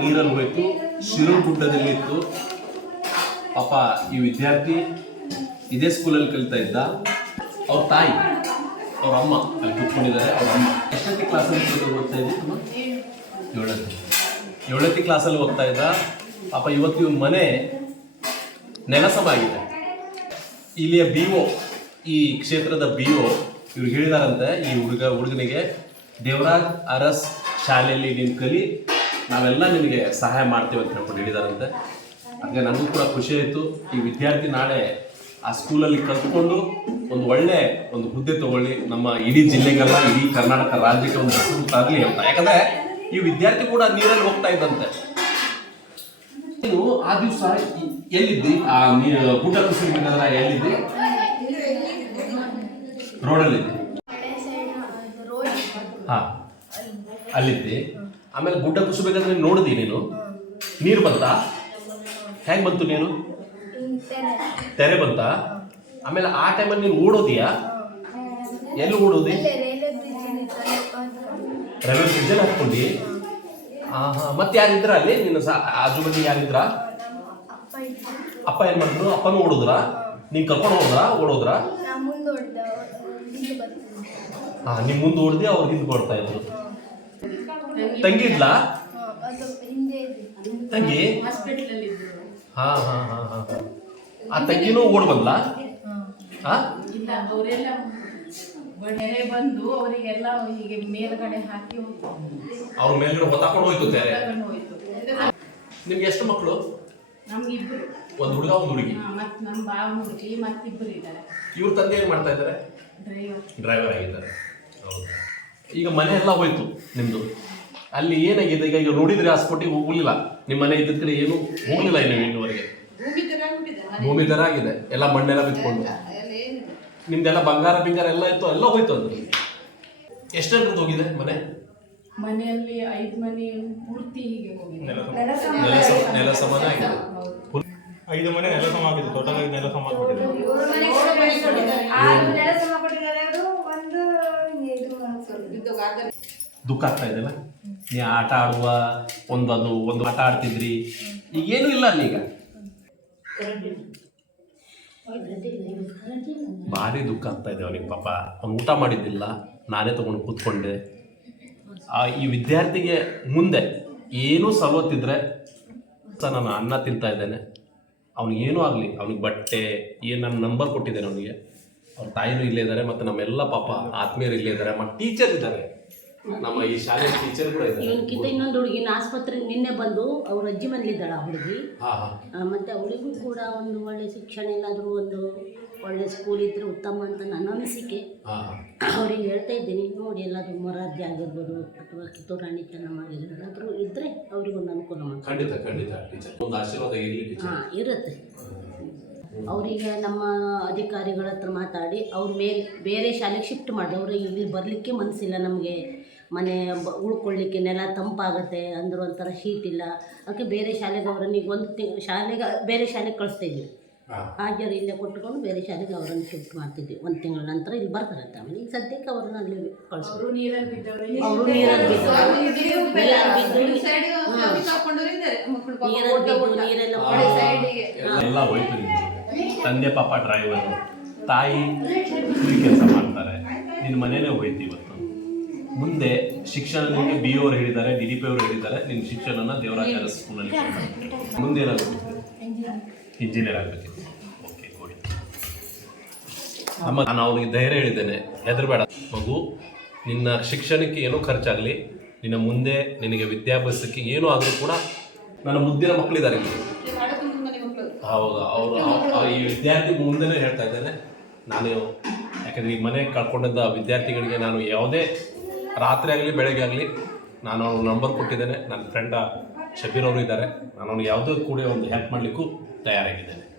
ನೀರಲ್ಲಿ ಹೋಯ್ತು ಶಿರುಗುಡ್ಡದಲ್ಲಿ ಇತ್ತು. ಪಾಪ ಈ ವಿದ್ಯಾರ್ಥಿ ಇದೇ ಸ್ಕೂಲಲ್ಲಿ ಕಲಿತಾ ಇದ್ದ. ಅವ್ರ ತಾಯಿ, ಅವ್ರ ಅಮ್ಮ ಅಲ್ಲಿ ಕೂತ್ಕೊಂಡಿದ್ದಾರೆ. ಅವ್ರ ಅಮ್ಮ ಎಷ್ಟನೇ ಕ್ಲಾಸಲ್ಲಿ ಓದ್ತಾ ಇದ್ದು ಏಳನೇ ಏಳನೇ ಕ್ಲಾಸಲ್ಲಿ ಓದ್ತಾ ಇದ್ದ. ಪಾಪ ಇವತ್ತು ಇವ್ರ ಮನೆ ನೆಲಸಮ ಆಗಿದೆ. ಇಲ್ಲಿಯ ಬಿ ಒ ಈ ಕ್ಷೇತ್ರದ ಬಿ ಒ ಇವ್ರು ಹೇಳಿದಾರಂತೆ, ಈ ಹುಡುಗ, ಹುಡುಗನಿಗೆ, ದೇವರಾಜ್ ಅರಸ್ ಶಾಲೆಯಲ್ಲಿ ನೀನು ಕಲಿ ನಾವೆಲ್ಲ ನಿನಗೆ ಸಹಾಯ ಮಾಡ್ತೀವಿ ಅಂತ ಹೇಳ್ಕೊಂಡು ಹೇಳಿದಾರಂತೆ. ಅದಕ್ಕೆ ನನಗೂ ಕೂಡ ಖುಷಿ ಆಯಿತು. ಈ ವಿದ್ಯಾರ್ಥಿ ನಾಳೆ ಆ ಸ್ಕೂಲಲ್ಲಿ ಕಲ್ತ್ಕೊಂಡು ಒಂದು ಒಳ್ಳೆ ಒಂದು ಹುದ್ದೆ ತಗೊಳ್ಳಿ. ನಮ್ಮ ಇಡೀ ಜಿಲ್ಲೆಗೆಲ್ಲ ಇಡೀ ಕರ್ನಾಟಕ ರಾಜ್ಯಕ್ಕೆ ಒಂದು ಹೆಸರು ತರಲಿ ಅಂತ. ಯಾಕಂದ್ರೆ ಈ ವಿದ್ಯಾರ್ಥಿ ಕೂಡ ನೀರಲ್ಲಿ ಹೋಗ್ತಾ ಇದ್ದಂತೆ. ನೀನು ಆ ದಿವಸ ಎಲ್ಲಿದ್ದಿ? ಆ ನೀ ಗುಡ್ಡ ಕುಸಿಬೇಕಾದ್ರೆ ಎಲ್ಲಿದ್ದಿ? ರೋಡಲ್ಲಿ ಹಾ. ಅಲ್ಲಿದ್ದಿ. ಆಮೇಲೆ ಗುಡ್ಡ ಕುಸಬೇಕಾದ್ರೆ ನೀನು ನೋಡಿದಿ ನೀನು? ನೀರು ಬಂತ? ಹ್ಯಾಂಗ್ ಬಂತು ನೀನು? ತೆರೆ ಬಂತ? ಆಮೇಲೆ ಆ ಟೈಮಲ್ಲಿ ನೀನು ಓಡೋದಿಯಾ? ಎಲ್ಲಿ ಓಡೋದಿ? ರೈಲ್ವೆ ಬ್ರಿಡ್ಜಲ್ಲಿ ಹಾಕ್ಕೊಂಡಿ ಹಾ ಹಾ ಮತ್ತೆ ಯಾರಿದ್ರ ಅಲ್ಲಿ? ನಿನ್ನ ಆಜು ಬಾಜು ಯಾರಿದ್ರ? ಅಪ್ಪ ಏನ್ ಮಾಡಿದ್ರು? ಅಪ್ಪನೂ ಓಡೋದ್ರ? ನೀನ್ ಕರ್ಕೊಂಡು ಹೋದ್ರ? ಓಡೋದ್ರ? ಹಾ ನಿಮ್ ಮುಂದೆ ಓಡ್ದೆ ಅವ್ರು ಹಿಂದೆ ಕೊಡ್ತಾ ಇದ್ರು. ತಂಗಿ ಇದ್ಲಾ? ತಂಗಿ? ಹಾ ಹಾ ಹಾ ಹಾ ಆ ತಂಗಿನೂ ಓಡ್ ಬಂದ್ಲಾ? ಹಾ. ಇಲ್ಲ ಅವರೆಲ್ಲ ನೆರೆ ಬಂದು ಅವರಿಗೆಲ್ಲ ಹೀಗೆ ಮೇಲ್ಗಡೆ ಹಾಕಿ ಅವ್ರ ಮೇಲ್ಗಡೆ ಹೊತ್ತಾಕೊಂಡು ಹೋಯ್ತು ತೆರೆ ಹೋಯ್ತು. ನಿಮ್ಗೆ ಎಷ್ಟು ಮಕ್ಕಳು ನಮ್ಗಿಬ್ರು ಒಂದು ಹುಡುಗ ಒಂದು ಹುಡುಗಿ. ಮತ್ತೆ ನಮ್ಮ ಬಾವ ಹುಡುಗಿ ಮತ್ತಿಬ್ರು ಇದ್ದಾರೆ ಇವ್ರ ತಂದೆ ಏನ್ ಮಾಡ್ತಾ ಇದ್ದಾರೆ? ಡ್ರೈವರ್ ಡ್ರೈವರ್ ಆಗಿದ್ದಾರೆ. ಹೌದು? ಈಗ ಮನೆ ಎಲ್ಲ ಹೋಯ್ತು ನಿಮ್ದು? ಅಲ್ಲಿ ಏನಾಗಿದೆ? ಈಗ ಈಗ ನೋಡಿದ್ರೆ ಆ ಸ್ಪಾಟಿಗೆ ಹೋಗ್ಲಿಲ್ಲ. ನಿಮ್ಮ ಮನೆ ಇದ್ದ ಕಡೆ ಏನು ಹೋಗ್ಲಿಲ್ಲ ಇನ್ನು ಇನ್ನುವರೆಗೆ ಭೂಮಿ ತರ ಆಗಿದೆ. ಎಲ್ಲ ಮಣ್ಣೆಲ್ಲ ಬಿತ್ಕೊಂಡು. ನಿಮ್ದೆಲ್ಲ ಬಂಗಾರ ಬಿಂಗಾರ ಎಲ್ಲ ಇತ್ತು ಎಲ್ಲ ಹೋಯ್ತು ಅಂದ್ರೆ ಎಷ್ಟು ಹೋಗಿದೆ ಮನೆ? ಮನೆಯಲ್ಲಿ ಐದು ಮನೆ ಪೂರ್ತಿ ಹೀಗೆ ಹೋಗಿದೆ. ನೆಲ ಸಮ- ನೆಲ ಸಮಾನ ಆಗಿದೆ. ಐದು ಮನೆ ನೆಲ ಸಮ ಆಗಿದೆ ಟೋಟಲ್ ನೆಲ ಸಮ ಆಗ್ಬಿಟ್ಟಿದೆ. ದುಃಖ ಆಗ್ತಾ ಇದೆಯಲ್ಲ? ನೀ ಆಟ ಆಡುವ ಒಂದು ಅದು ಒಂದು ಆಟ ಆಡ್ತಿದ್ರಿ. ಈಗ ಏನೂ ಇಲ್ಲ ಅಲ್ಲಿ ಈಗ. ಭಾರಿ ದುಃಖ ಆಗ್ತಾ ಇದೆ ಅವನಿಗೆ ಪಾಪ. ಅವ್ನು ಊಟ ಮಾಡಿದ್ದಿಲ್ಲ, ನಾನೇ ತಗೊಂಡು ಕೂತ್ಕೊಂಡೆ. ಈ ವಿದ್ಯಾರ್ಥಿಗೆ ಮುಂದೆ ಏನೂ ಸಲೋತಿದ್ರೆ ಸ ನಾನು ಅನ್ನ ತಿಂತಾ ಇದ್ದೇನೆ. ಅವನಿಗೇನೂ ಆಗಲಿ, ಅವ್ನಿಗೆ ಬಟ್ಟೆ, ಏನು ನನ್ನ ನಂಬರ್ ಕೊಟ್ಟಿದ್ದೇನೆ ಅವನಿಗೆ. ಅವ್ರ ತಾಯಿನೂ ಇಲ್ಲೇ ಇದ್ದಾರೆ, ಮತ್ತು ನಮ್ಮೆಲ್ಲ ಪಾಪ ಆತ್ಮೀಯರು ಇಲ್ಲೇ ಇದ್ದಾರೆ, ಮತ್ತು ಟೀಚರ್ ಇದ್ದಾರೆ. ನಮ್ಮ ಈ ಶಾಲೆ ಟೀಚರ್ ಕೂಡ ಇದ್ದಾರೆ. ಇವನ್ಕಿಂತ ಇನ್ನೊಂದು ಹುಡುಗಿನ ಆಸ್ಪತ್ರೆ ನಿನ್ನೆ ಬಂದು ಅವ್ರ ಅಜ್ಜಿ ಮನೇಲಿದ್ದಾಳ ಆ ಹುಡುಗಿ. ಮತ್ತೆ ಅವಳಿಗೂ ಕೂಡ ಒಂದು ಒಳ್ಳೆ ಶಿಕ್ಷಣ ಏನಾದರೂ ಒಂದು ಒಳ್ಳೆ ಸ್ಕೂಲ್ ಇದ್ದರೆ ಉತ್ತಮ ಅಂತ ನನ್ನ ಅನಿಸಿಕೆ. ಅವ್ರಿಗೆ ಹೇಳ್ತಾ ಇದ್ದೀನಿ ನೋಡಿ ಎಲ್ಲಾದರೂ ಮೊರಾರ್ಜಿ ಆಗಿರ್ಬೋದು ಅಥವಾ ಕಿತ್ತೂರು ರಾಣಿ ಚೆನ್ನಮ್ಮ ಏನಾದರೂ ಇದ್ದರೆ ಅವ್ರಿಗೊಂದು ಅನುಕೂಲ ಖಂಡಿತ ಖಂಡಿತ ಒಂದು ಆಶೀರ್ವಾದ ಹಾಂ ಇರುತ್ತೆ. ಅವರಿಗೆ ನಮ್ಮ ಅಧಿಕಾರಿಗಳ ಹತ್ರ ಮಾತಾಡಿ ಅವ್ರ ಮೇಲೆ ಬೇರೆ ಶಾಲೆಗೆ ಶಿಫ್ಟ್ ಮಾಡಿದೆ ಅವರು ಇಲ್ಲಿ ಬರಲಿಕ್ಕೆ ಮನಸ್ಸಿಲ್ಲ ನಮಗೆ. ಮನೆ ಬ- ಉಳ್ಕೊಳ್ಳಿಕ್ಕೆ ನೆಲ ತಂಪಾಗುತ್ತೆ ಅಂದ್ರೆ ಒಂಥರ ಶೀಟ್ ಇಲ್ಲ. ಅದಕ್ಕೆ ಬೇರೆ ಶಾಲೆಗೆ ಅವರನ್ನು ಈಗ ಒಂದು ತಿಂಗ್ ಶಾಲೆಗೆ ಬೇರೆ ಶಾಲೆಗೆ ಕಳಿಸ್ತಿದ್ವಿ. ಇದ್ವಿ ಹಾಜರು ಇಲ್ಲೇ ಕೊಟ್ಕೊಂಡು ಬೇರೆ ಶಾಲೆಗೆ ಅವರನ್ನು ಶಿಫ್ಟ್ ಮಾಡ್ತಿದ್ವಿ. ಒಂದು ತಿಂಗಳ ನಂತರ ಇಲ್ಲಿ ಬರ್ತಾರಂತೆ ಆಮೇಲೆ. ಈಗ ಸದ್ಯಕ್ಕೆ ಅವ್ರನ್ನ ಅಲ್ಲಿ ಕಳಿಸ್ರು ನೀರಲ್ಲಿ ಬಿದ್ದು ನೀರಲ್ಲಿ ತಂದೆ ಪಾಪ ಡ್ರೈವರು ತಾಯಿ ಕೂಲಿ ಕೆಲಸ ಮಾಡ್ತಾರೆ. ನಿನ್ನ ಮನೇಲೆ ಹೋಯ್ತು ಇವತ್ತು ಮುಂದೆ ಶಿಕ್ಷಣ ನಿಮಗೆ ಬಿ ಅವರು ಹೇಳಿದ್ದಾರೆ ಡಿ ಡಿ ಪಿ ಅವರು ಹೇಳಿದ್ದಾರೆ. ನಿಮ್ಮ ಶಿಕ್ಷಣನ ದೇವರಾಜ ಸ್ಕೂಲಲ್ಲಿ ಮುಂದೆ ಏನಾಗುತ್ತೆ? ಇಂಜಿನಿಯರ್ ಆಗಬೇಕಿತ್ತು ಓಕೆ ಗುಡ್ ನಮ್ಮ ನಾನು ಅವನಿಗೆ ಧೈರ್ಯ ಹೇಳಿದ್ದೇನೆ. ಹೆದರಬೇಡ. ಮಗು ನಿನ್ನ ಶಿಕ್ಷಣಕ್ಕೆ ಏನೂ ಖರ್ಚಾಗಲಿ. ನಿನ್ನ ಮುಂದೆ ನಿನಗೆ ವಿದ್ಯಾಭ್ಯಾಸಕ್ಕೆ ಏನೂ ಆದರೂ ಕೂಡ ನನ್ನ ಮುದ್ದಿನ ಮಕ್ಕಳಿದ್ದಾರೆ ಇಲ್ಲಿ. ಹೌದು ಅವರು ಈ ವಿದ್ಯಾರ್ಥಿ ಮುಂದೆನೇ ಹೇಳ್ತಾ ಇದ್ದೇನೆ. ನಾನು ಯಾಕಂದರೆ ಈ ಮನೆ ಕಳ್ಕೊಂಡಿದ್ದ ವಿದ್ಯಾರ್ಥಿಗಳಿಗೆ ನಾನು ಯಾವುದೇ ರಾತ್ರಿ ಆಗಲಿ, ಬೆಳಗ್ಗೆ ಆಗಲಿ, ನಾನು ಅವ್ರ ನಂಬರ್ ಕೊಟ್ಟಿದ್ದೇನೆ. ನನ್ನ ಫ್ರೆಂಡ ಶಬೀರ್ ಅವರು ಇದ್ದಾರೆ. ನಾನು ಅವ್ನಿಗೆ ಯಾವುದೇ ಕೂಡ ಒಂದು ಹೆಲ್ಪ್ ಮಾಡಲಿಕ್ಕೂ ತಯಾರಾಗಿದ್ದೇನೆ.